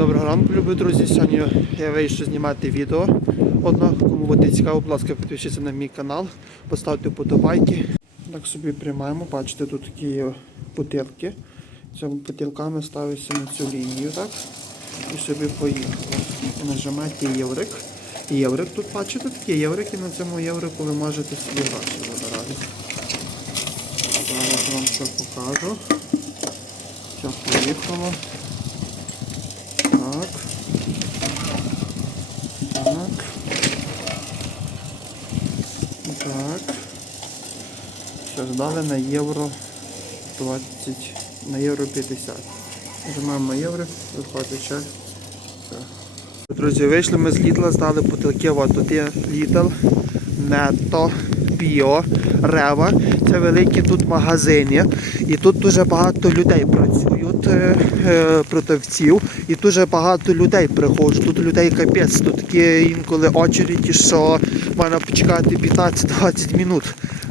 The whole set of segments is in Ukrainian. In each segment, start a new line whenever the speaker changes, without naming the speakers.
Доброго ранку, любі друзі. Сьогодні я вийшов знімати відео. Одно, кому буде цікаво, будь ласка, підпишіться на мій канал, поставте вподобайки. Так собі приймаємо. Бачите, тут такі бутилки. Цими бутилками ставиться на цю лінію, так? І собі поїхало. І нажимаєте єврик. Єврик тут бачите, такі єврики. На цьому єврику ви можете собі гроші забирати. Зараз вам що покажу. Все, поїхало. Так. Так. Так. Здали на євро 20, на євро 50. Нажимаємо євро, виходить. Все. Друзі, вийшли ми з Лідла, здали бутилки. От тут є Лідл, Нетто, Біо, Рева. Це великі тут магазини. І тут дуже багато людей працюють, е, е, продавців. І дуже багато людей приходять. Тут людей капець. Тут такі інколи очереді, що можна почекати 15-20 минут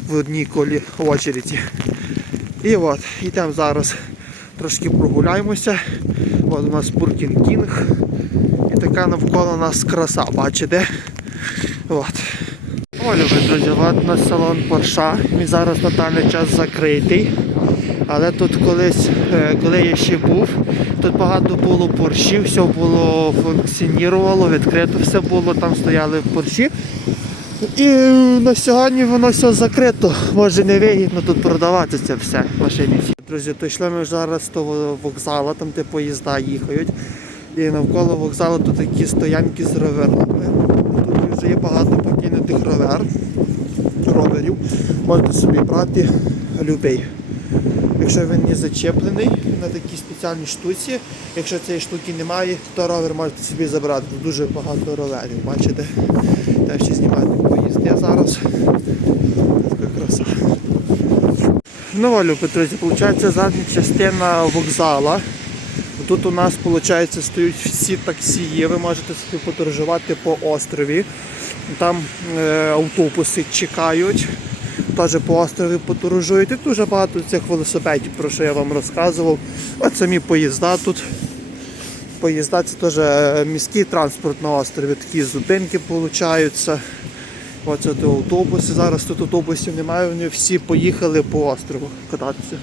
в одній колі очереді. І от, йдемо зараз. Трошки прогуляємося. От у нас Буркін Кінг. І така навколо нас краса, бачите? От. Любі друзі, от у нас салон Порша. Він зараз на даний час закритий. Але тут колись, е, коли я ще був, тут багато було поршів, все було функціонувало, відкрито все було, там стояли порші. І на сьогодні воно все закрито. Може не вигідно тут продавати це все машині. Друзі, то йшли ми зараз з того вокзалу, там де поїзда їхають. І навколо вокзалу тут такі стоянки з роверами. Тут вже є багато покинутих ровер, роверів. Можете собі брати любий. Якщо він не зачеплений на такій спеціальній штуці, якщо цієї штуки немає, то ровер можете собі забрати. Тут дуже багато роверів, бачите? Та ще знімати поїзд. Я зараз така краса. Ну, Олю, друзі, виходить задня частина вокзала. Тут у нас виходить, стоять всі таксі, ви можете собі подорожувати по острові. Там е, автобуси чекають, теж по острові подорожують. І дуже багато цих велосипедів, про що я вам розказував. От самі поїзда тут. Поїзда це теж е, міський транспорт на острові, такі зупинки получаються. Оце автобуси. Зараз тут автобусів немає, вони всі поїхали по острову кататися.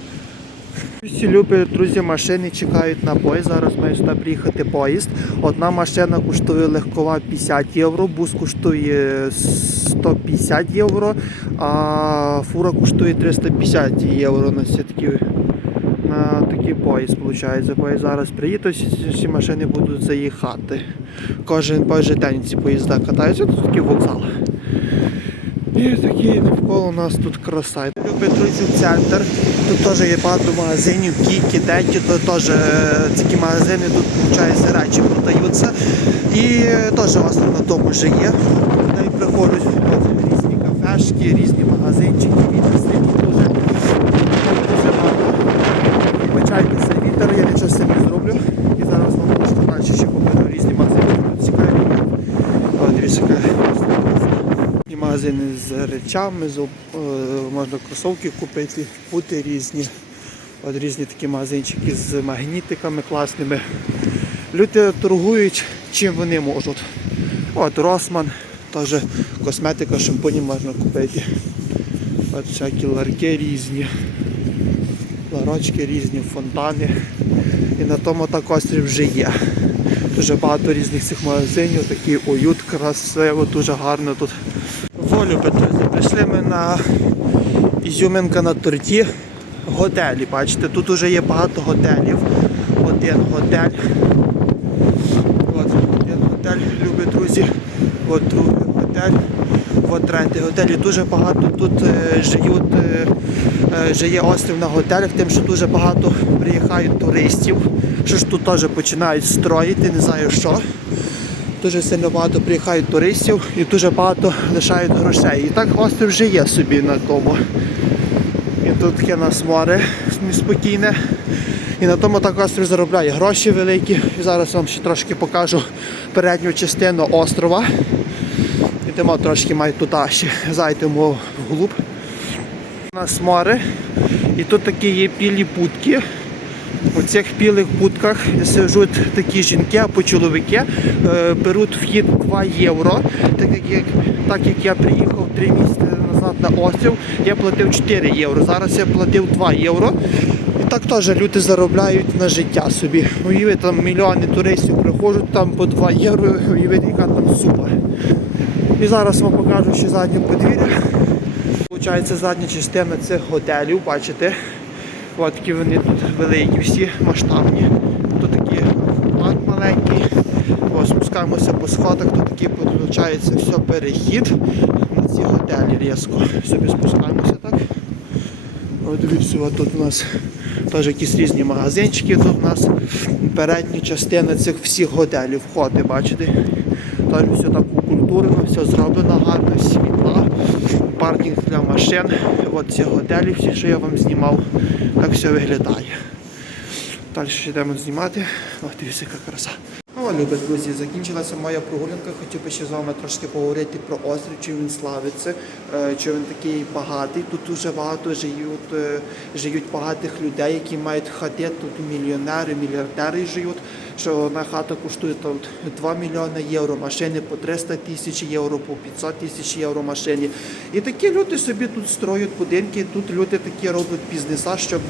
Всі любі друзі машини чекають на поїзд. Зараз має сюди приїхати поїзд. Одна машина коштує легкова 50 євро, бус коштує 150 євро, а фура коштує 350 євро на всі такі. На такий поїзд. Поїзд зараз приїде, всі машини будуть заїхати. Кожен кожен день ці поїзда катаються, тут такий вокзал. І такі навколо нас тут краса. Любить друзі центр. Тут теж є багато магазинів, кіки, деті, то теж е, такі магазини тут виходить, речі продаються. І е, теж вас на тому вже є. Приходять різні кафешки, різні магазинчики, відписи, дуже, дуже багато. Вибачайтеся, вітер, я нічого з цим не зроблю. І зараз вам можу далі ще покажу різні магазини, тут цікаві. От, дивіться, яка і магазини з речами, з, е, можна кросовки купити, пути різні. От різні такі магазинчики з магнітиками класними. Люди торгують чим вони можуть. От Росман, теж косметика, шампуні можна купити. От всякі ларки різні, ларочки різні, фонтани. І на тому так острів вже є. Дуже багато різних цих магазинів, такий уют, красиво, дуже гарно тут. Волю Петрузі, прийшли ми на Ізюминка на торті. Готелі, бачите, тут вже є багато готелів. Один готель. От один готель, любі друзі. От другий готель. От третій готель. І дуже багато тут е, живуть, е, е, жиє острів на готелях, тим, що дуже багато приїхають туристів. Що ж тут теж починають строїти, не знаю що. Дуже сильно багато приїхають туристів і дуже багато лишають грошей. І так острів вже є собі на тому. І тут таке нас море неспокійне. І на тому так острів заробляє гроші великі. І зараз вам ще трошки покажу передню частину острова. Йдемо трошки май туди ще зайдемо вглуб. У нас море. І тут такі є білі будки. У цих білих будках сижуть такі жінки або чоловіки, е, беруть вхід 2 євро. Так як, так як я приїхав 3 місяці назад на острів, я платив 4 євро. Зараз я платив 2 євро. І так теж люди заробляють на життя собі. Уявіть, там мільйони туристів приходять там по 2 євро, уявіть, яка там сума. І зараз вам покажу ще заднє подвір'я. Получається задня частина цих готелів, бачите. Такі вони тут великі, всі масштабні. Тут такий парк маленький. Ось спускаємося по сходах, тут такий виходить все перехід на ці готелі різко. Собі спускаємося так. От дивіться, от тут у нас теж якісь різні магазинчики. Тут у нас передня частина цих всіх готелів входи, бачите. Теж все так укультурено, все зроблено гарно, світла, паркінг для машин. От ці готелі, всі, що я вам знімав, так все виглядає. Далі ще йдемо знімати. Ох, дивіться, яка краса. Ну, любі друзі, закінчилася моя прогулянка. Хотів би ще з вами трошки поговорити про острів, чи він славиться, е, чи він такий багатий. Тут дуже багато живуть, е, живуть багатих людей, які мають хати, тут мільйонери, мільярдери живуть, що одна хата коштує там 2 мільйони євро, машини по 300 тисяч євро, по 500 тисяч євро машині. І такі люди собі тут строять будинки, тут люди такі роблять бізнеса, щоб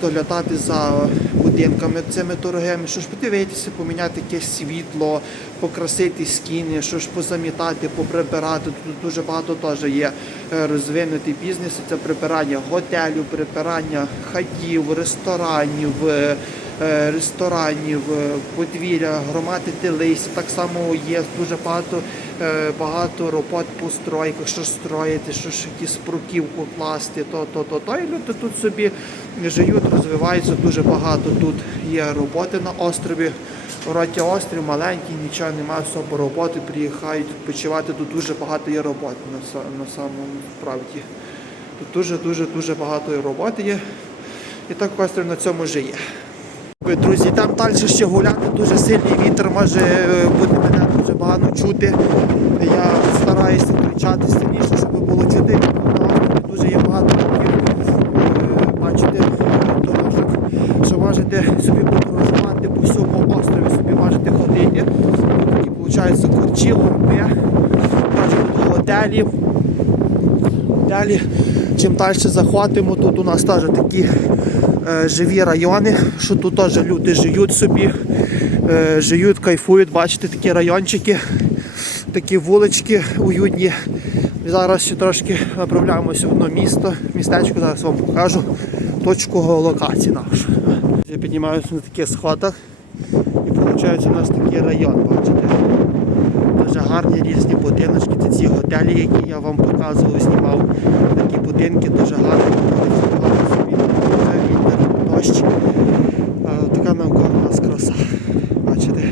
доглядати за будинками цими дорогими, що ж подивитися, поміняти якесь світло, покрасити стіни, що ж позамітати, поприбирати. Тут дуже багато теж є е, розвинутий бізнес. Це прибирання готелів, прибирання хатів, ресторанів. Е, Ресторанів, е, подвір'я, громадити листя. Так само є дуже багато, е, багато робот по стройках, що строїти, що ж якісь бруківку класти, то, то, то, то. І люди тут собі живуть, розвиваються дуже багато. Тут є роботи на острові. Вроді острів маленький, нічого немає особо роботи, приїхають відпочивати. Тут дуже багато є роботи на, на самому справді. Тут дуже дуже дуже багато роботи є. І так острів на цьому жиє. Друзі, там далі ще гуляти, дуже сильний вітер, може е, буде мене дуже погано чути. Я стараюся кричати сильніше, щоб було чути. Дуже є багато е, бачите, дорожок, що можете собі подорожувати по всьому острові, собі можете ходити. Такі, виходить, корчі, тут готелі. Далі, чим далі заходимо, тут у нас теж такі живі райони, що тут теж люди живуть собі, е, живуть, кайфують, бачите, такі райончики, такі вулички уютні. Зараз трошки направляємося в одне місто, містечко, зараз вам покажу точку локації нашу. Я піднімаюся на таких сходах і виходить у нас такий район, бачите. Дуже гарні різні будиночки, це ці готелі, які я вам показував, знімав. Такі будинки дуже гарні, багато собі вже вітер, дощ. А, Така навколо нас краса. Бачите?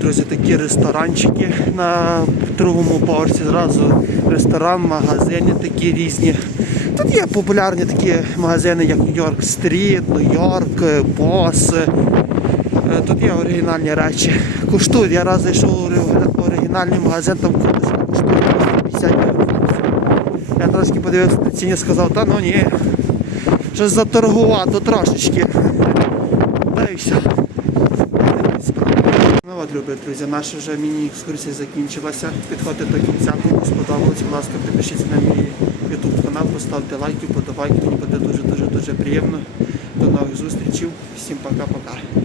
Друзі, такі ресторанчики на другому поверсі. Зразу ресторан, магазини такі різні. Тут є популярні такі магазини, як Нью-Йорк Стріт, Нью-Йорк, Бос. Тут є оригінальні речі. Коштують. Я раз зайшов ори- оригінальний магазин, там коштує 50 євро. Я трошки подивився на ціні, сказав, та ну ні, щось заторгувато трошечки. Та і все. Ну от, любі друзі, наша вже міні-екскурсія закінчилася. Підходьте до кінця, кому сподобалось, будь ласка, підпишіться на мій YouTube канал, поставте лайки, подавайте, мені буде дуже-дуже дуже приємно. До нових зустрічей. Всім пока-пока.